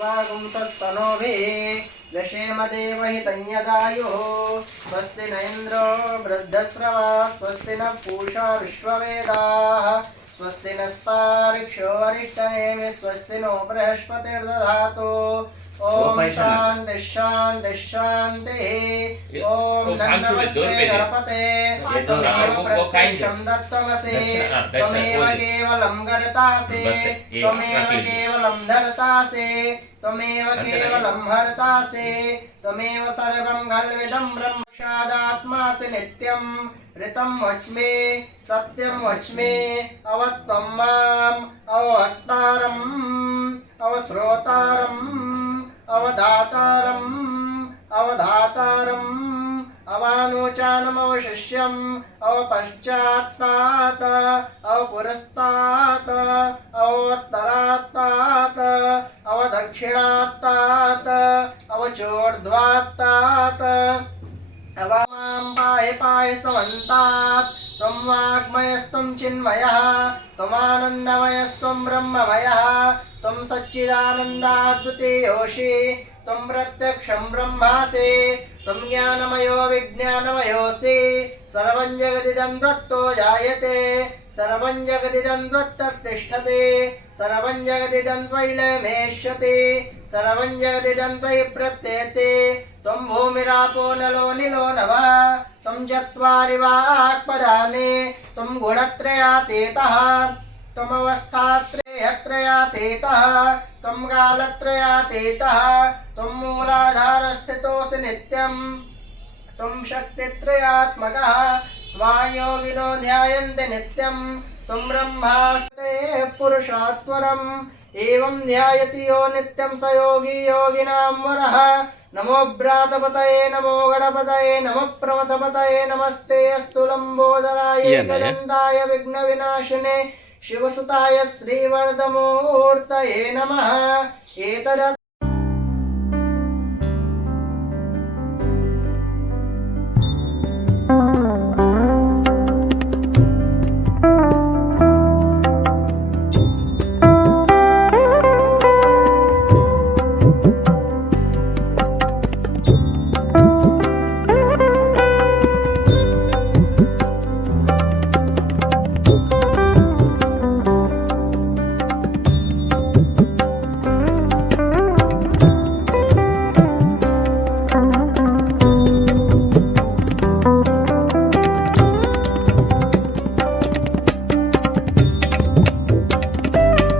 वागुंसस्तनोभिः व्यशेमदेव हितन्यदायुः स्वस्ति न इन्द्रो वृद्धस्रवा स्वस्ति न पूषा विश्ववेदाः स्वस्ति नस्तार्क्ष्यो अरिष्टनेमि स्वस्ति नो बृहस्पतिर्दधातु ओम शांति शांति शांति ओम नमस्ते गणपते त्वमेव प्रत्यक्षं दत्तमसि त्वमेव केवलं गणतासि त्वमेव केवलं धरतासि त्वमेव केवलं हरतासि त्वमेव सर्वं खल्विदं ब्रह्मसादात्मासि नित्यं ऋतं वच्मि सत्यं वच्मि अवत्वं माम् अवक्तारम् अवश्रोतारम् अवधातारम् अवधातारम् अवानोचानमवशिष्यम् अवपश्चात्तात अवपुरस्तात् अवोत्तरात्तात अवदक्षिणात्तात अवचोर्ध्वात्तात अवामां पाहि पाहि समन्तात् त्वं वाग्मयस्त्वं चिन्मयः त्वमानन्दमयस्त्वं ब्रह्ममयः त्वं सच्चिदानन्दाद्वितीयोऽसि त्वं प्रत्यक्षं ब्रह्मासि त्वं ज्ञानमयो विज्ञानमयोऽसि सर्वं जगदिदं त्वत्तो जायते सर्वं जगदिदं त्वत्तिष्ठति सर्वं जगदिदं त्वयि लयमेष्यति सर्वं जगदिदं त्वयि प्रत्येते त्वं भूमिरापो नलो निलो नभः त्वं चत्वारि वाक्पदानि त्वं गुणत्रयातीतः त्वमवस्थात्रयत्रयातीतः त्वं कालत्रयातीतः त्वं मूलाधारस्थितोऽसि नित्यं त्वं शक्तित्रयात्मकः त्वां योगिनो ध्यायन्ति नित्यं त्वं ब्रह्मास्ते पुरुषात्परम् एवं ध्यायति यो नित्यं स योगी योगिनां वरः नमो भ्रातपतये नमो गणपतये नमः प्रमथपतये नमस्ते अस्तु लंबोदराय एकदन्ताय विघ्नविनाशिने शिवसुताय श्रीवरदमूर्तये नमः एतद